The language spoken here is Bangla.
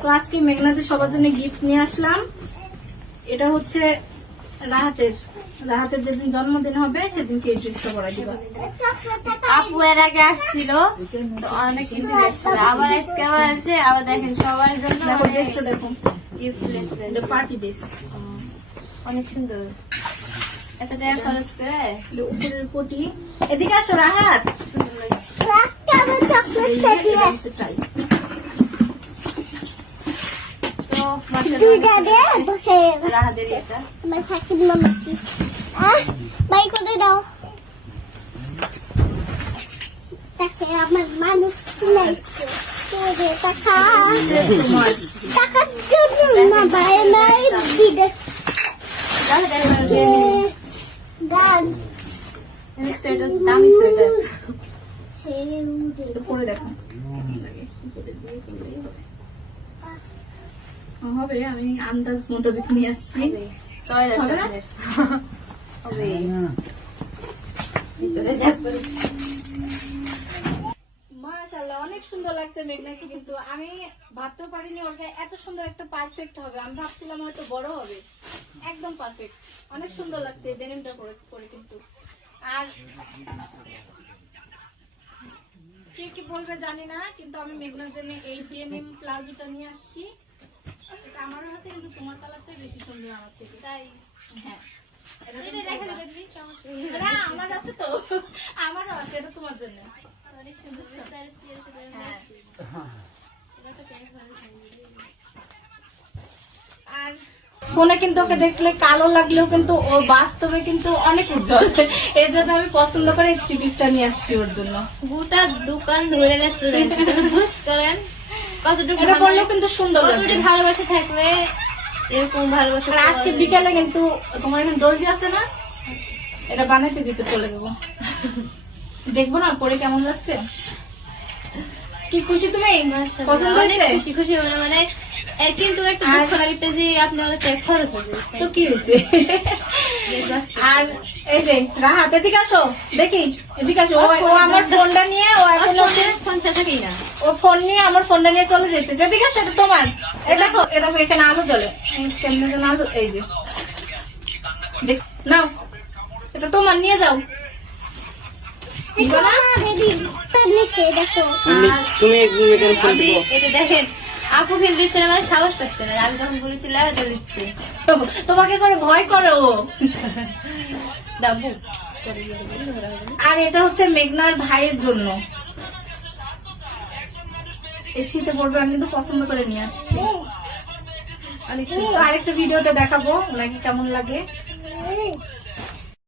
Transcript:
তো আজকে মেঘনাদের সবার জন্য গিফট নিয়ে আসলাম। এটা হচ্ছে রাহাতের যেদিন জন্মদিন হবে সেদিনকে এই ড্রেসটা পরা দিবা। আপু এর আগে আসছিল তো অনেক কিছু আসছিল, আবার আজকে বলছে আবার দেখেন সবার জন্য দেখো ড্রেসটা দেখো, গিফট লিস্ট এটা পার্টি ড্রেস, অনেক সুন্দর। এত টাকা খরচ করে উপরের কোটি। এদিকে আসো রাহাত, তো রাহাদের এটা আমার মানুষ নাই টাকা তোমার টাকার জন্য না ভাই নাই বিদেশ গান সোয়েটার, দামি সোয়েটার। এটা পরে দেখো হবে। আমি আন্দাজ মোতাবেক নিয়ে আসছি। চয়েস আছে হবে না? আপনাদের। হবে। ভিতরে যা করে। মাশাআল্লাহ অনেক সুন্দর লাগছে মেঘনাকে, কিন্তু আমি ভাবতেও পারিনি ওর গায়ে এত সুন্দর একটা পারফেক্ট হবে। আমি ভাবছিলাম হয়তো বড় হবে, একদম পারফেক্ট। অনেক সুন্দর লাগছে ডেনিমটা করে কিন্তু। আর কে কি বলবে জানি না, কিন্তু আমি মেঘনার জন্য এই ডেনিম প্লাজোটা নিয়ে আসছি। এটা আমারও আছে, কিন্তু তোমার কালারটাই বেশি সুন্দর আমার থেকে। তাই হ্যাঁ, এটা দেখা দিলে কি সমস্যা নেই। না আমার আছে তো, আমারও আছে, এটা তোমার জন্য। অনেক সুন্দর স্টাইলিশ দিয়ে সেটা হ্যাঁ। এটা তো কেন ভালো আর ফোনে কিন্তু ওকে দেখলে কালো লাগলেও কিন্তু ও বাস্তবে কিন্তু অনেক উজ্জ্বল। এই জন্য আমি পছন্দ করে এই পিসটা নিয়ে আসছি ওর জন্য। গোটা দোকান ধরে রেস্টুরেন্ট বুঝ করেন কতটুকু এটা করলেও কিন্তু সুন্দর লাগবে। কতটুকু ভালোবাসা থাকলে এরকম ভালোবাসা আর আজকে বিকালে কিন্তু তোমার এখানে দর্জি আছে না, এটা বানাইতে দিতে চলে যাবো। দেখবো না পরে কেমন লাগছে। কি খুশি তুমি? পছন্দ অনেক হয়েছে? খুশি খুশি মানে কিন্তু একটু দুঃখ লাগতে যে আপনি অনেক টাকা খরচ হয়ে তো কি হয়েছে? আর এই যে রাহাত এদিকে আসো, দেখি এদিকে আসো। ও আমার ফোনটা নিয়ে ও এখন হচ্ছে ফোন থাকেই না। ও ফোন নিয়ে আমার ফোনটা নিয়ে চলে যেতেছে। এদিকে আসো, এটা তোমার। এই দেখো এ দেখো এখানে আলো জ্বলে, কেমনে যেন আলো। এই যে নাও, এটা তোমার, নিয়ে যাও। নিবো না? দেখো তুমি আপনি এটা দেখেন আপু ফিল্ম দিচ্ছে না, মানে সাহস পাচ্ছে না। আমি যখন বলেছিলাম এটা দিচ্ছে তোমাকে করে ভয় করে ও। ডাবু আর এটা হচ্ছে মেঘনার ভাইয়ের জন্য, এই শীতে পড়বে। আমি কিন্তু পছন্দ করে নিয়ে আসছি। অনেক সুন্দর। আরেকটা ভিডিওতে দেখাবো ওনাকে কেমন লাগে।